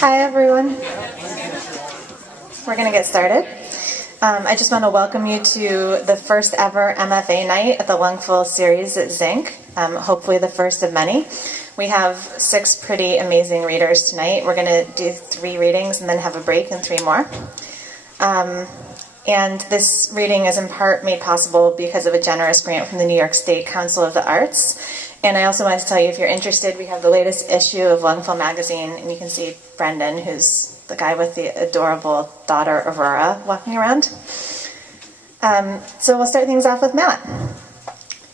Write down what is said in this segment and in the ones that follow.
Hi, everyone. We're going to get started. I just want to welcome you to the first ever MFA night at the Lungful series at ZINC, hopefully the first of many. We have 6 pretty amazing readers tonight. We're going to do 3 readings and then have a break and 3 more. And this reading is in part made possible because of a generous grant from the New York State Council of the Arts. And I also wanted to tell you, if you're interested, we have the latest issue of Lungful magazine, and you can see Brendan, who's the guy with the adorable daughter Aurora walking around. So we'll start things off with Matt.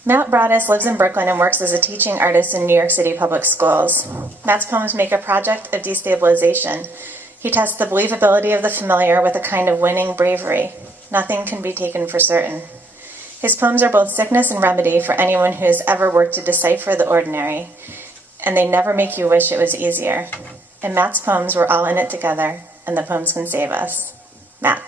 Matt Broaddus lives in Brooklyn and works as a teaching artist in New York City public schools. Matt's poems make a project of destabilization. He tests the believability of the familiar with a kind of winning bravery. Nothing can be taken for certain. His poems are both sickness and remedy for anyone who has ever worked to decipher the ordinary, and they never make you wish it was easier. In Matt's poems, we're all in it together, and the poems can save us. Matt.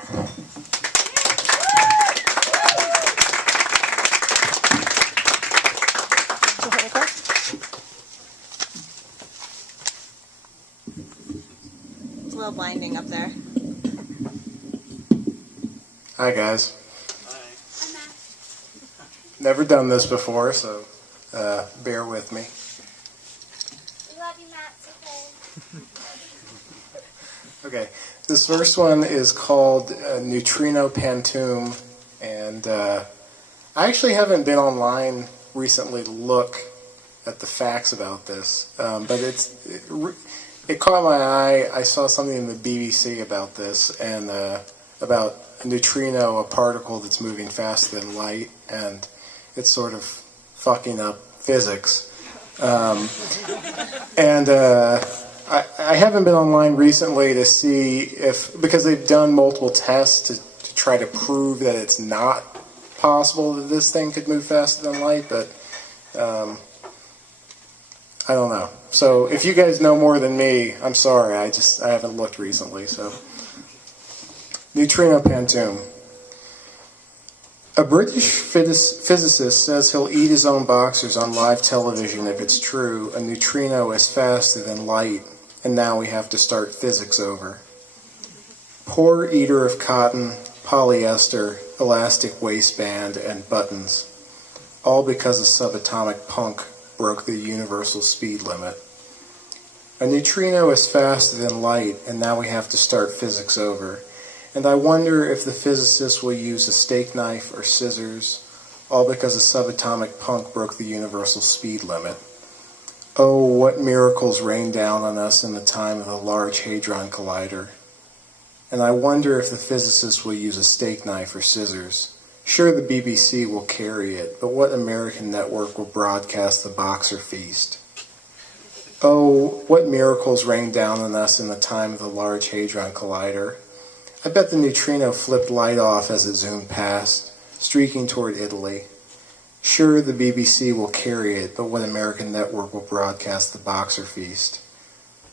It's a little blinding up there. Hi, guys. Never done this before, so bear with me. We love you, Matt. It's okay. Okay, this first one is called Neutrino Pantoum, and I actually haven't been online recently to look at the facts about this, but it caught my eye. I saw something in the BBC about this, and about a neutrino, a particle that's moving faster than light, and it's sort of fucking up physics. I haven't been online recently to see because they've done multiple tests to try to prove that it's not possible that this thing could move faster than light, but I don't know. So if you guys know more than me, I'm sorry, I haven't looked recently, so. Neutrino Pantoum. A British physicist says he'll eat his own boxers on live television if it's true. A neutrino is faster than light, and now we have to start physics over. Poor eater of cotton, polyester, elastic waistband, and buttons. All because a subatomic punk broke the universal speed limit. A neutrino is faster than light, and now we have to start physics over. And I wonder if the physicists will use a steak knife or scissors, all because a subatomic punk broke the universal speed limit. Oh, what miracles rained down on us in the time of the Large Hadron Collider. And I wonder if the physicists will use a steak knife or scissors. Sure, the BBC will carry it, but what American network will broadcast the Boxer Feast? Oh, what miracles rained down on us in the time of the Large Hadron Collider. I bet the neutrino flipped light off as it zoomed past, streaking toward Italy. Sure, the BBC will carry it, but what American network will broadcast the Boxer Feast?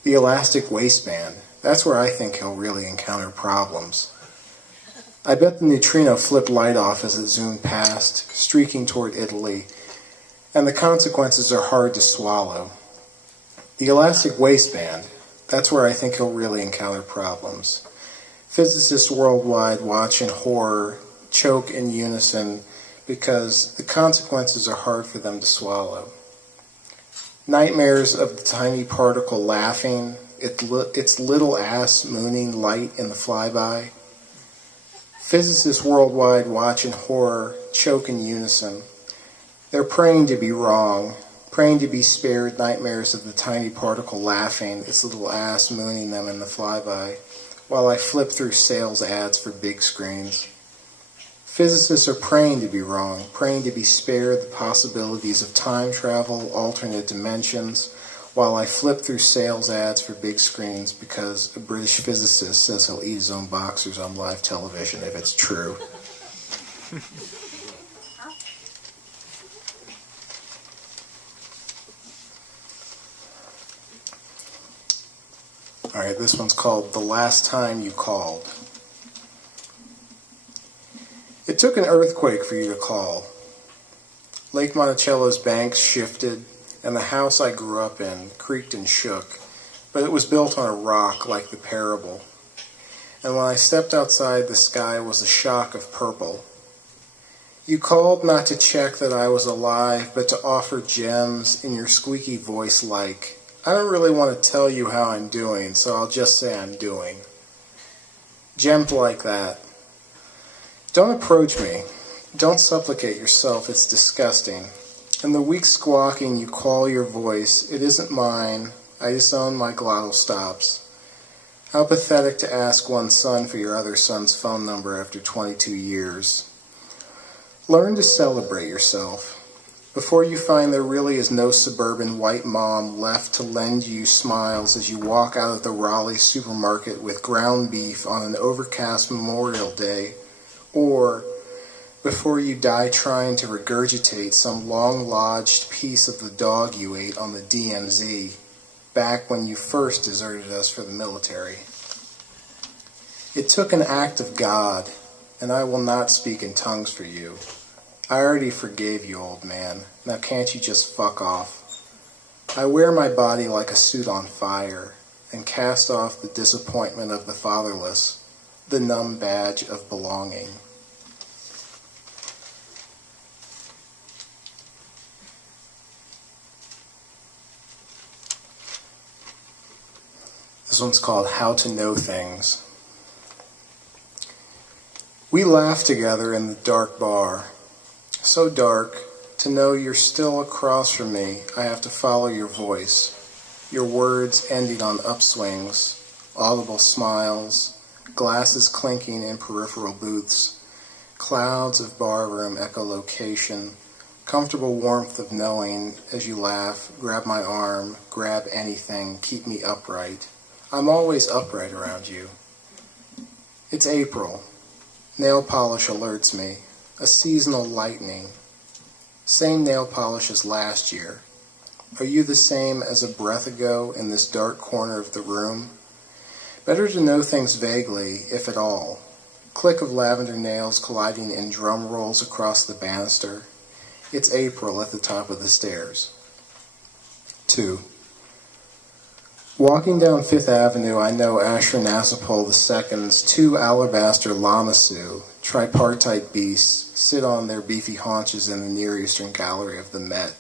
The elastic waistband, that's where I think he'll really encounter problems. I bet the neutrino flipped light off as it zoomed past, streaking toward Italy, and the consequences are hard to swallow. The elastic waistband, that's where I think he'll really encounter problems. Physicists worldwide watch in horror, choke in unison, because the consequences are hard for them to swallow. Nightmares of the tiny particle laughing, its little ass mooning light in the flyby. Physicists worldwide watch in horror, choke in unison. They're praying to be wrong, praying to be spared nightmares of the tiny particle laughing, its little ass mooning them in the flyby, while I flip through sales ads for big screens. Physicists are praying to be wrong, praying to be spared the possibilities of time travel, alternate dimensions, while I flip through sales ads for big screens because a British physicist says he'll eat his own boxers on live television if it's true. All right, this one's called The Last Time You Called. It took an earthquake for you to call. Lake Monticello's banks shifted, and the house I grew up in creaked and shook, but it was built on a rock like the parable. And when I stepped outside, the sky was a shock of purple. You called not to check that I was alive, but to offer gems in your squeaky voice like, I don't really want to tell you how I'm doing, so I'll just say I'm doing. Gems like that. Don't approach me. Don't supplicate yourself, it's disgusting. In the weak squawking you call your voice, it isn't mine, I disown my glottal stops. How pathetic to ask one son for your other son's phone number after 22 years. Learn to celebrate yourself. Before you find there really is no suburban white mom left to lend you smiles as you walk out of the Raleigh supermarket with ground beef on an overcast Memorial Day, or before you die trying to regurgitate some long-lodged piece of the dog you ate on the DMZ, back when you first deserted us for the military. It took an act of God, and I will not speak in tongues for you. I already forgave you, old man. Now can't you just fuck off? I wear my body like a suit on fire, and cast off the disappointment of the fatherless, the numb badge of belonging. This one's called How to Know Things. We laughed together in the dark bar. So dark, to know you're still across from me, I have to follow your voice. Your words ending on upswings, audible smiles, glasses clinking in peripheral booths, clouds of barroom echolocation, comfortable warmth of knowing as you laugh, grab my arm, grab anything, keep me upright. I'm always upright around you. It's April. Nail polish alerts me. A seasonal lightning. Same nail polish as last year. Are you the same as a breath ago in this dark corner of the room? Better to know things vaguely, if at all. Click of lavender nails colliding in drum rolls across the banister. It's April at the top of the stairs. 2. Walking down Fifth Avenue, I know Ashurnasirpal II's 2 alabaster lamassu, tripartite beasts, sit on their beefy haunches in the Near Eastern gallery of the Met.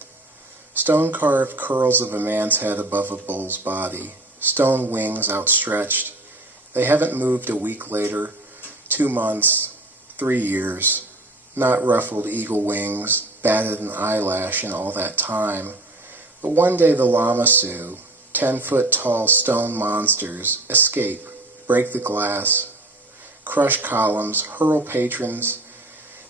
Stone-carved curls of a man's head above a bull's body, stone wings outstretched. They haven't moved a week later, 2 months, 3 years. Not ruffled eagle wings, batted an eyelash in all that time. But one day the lamassu, 10-foot-tall stone monsters, escape, break the glass, crush columns, hurl patrons,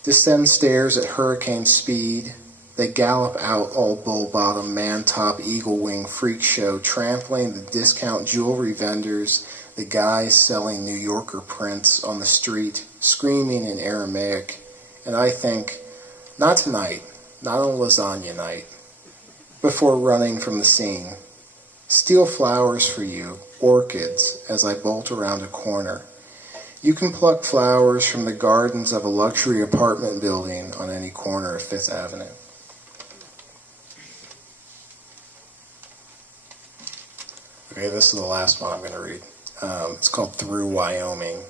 descend stairs at hurricane speed. They gallop out all bull-bottom, man-top, eagle-wing freak show, trampling the discount jewelry vendors, the guys selling New Yorker prints on the street, screaming in Aramaic. And I think, not tonight, not on lasagna night, before running from the scene. Steal flowers for you, orchids, as I bolt around a corner. You can pluck flowers from the gardens of a luxury apartment building on any corner of Fifth Avenue. Okay, this is the last one I'm going to read. It's called Through Wyoming.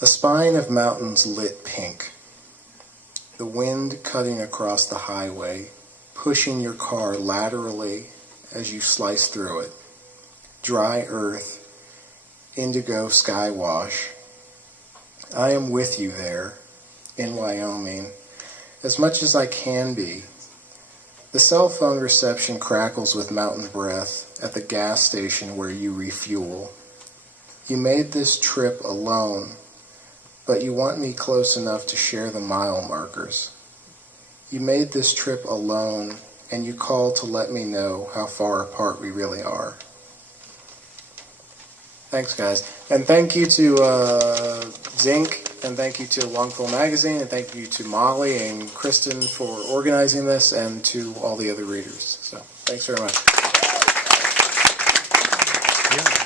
A spine of mountains lit pink. The wind cutting across the highway, pushing your car laterally as you slice through it. Dry earth, indigo sky wash. I am with you there, in Wyoming, as much as I can be. The cell phone reception crackles with mountain breath at the gas station where you refuel. You made this trip alone, but you want me close enough to share the mile markers. You made this trip alone, and you called to let me know how far apart we really are. Thanks, guys. And thank you to ZINC, and thank you to Longful Magazine, and thank you to Molly and Kristen for organizing this, and to all the other readers. So, thanks very much. Yeah.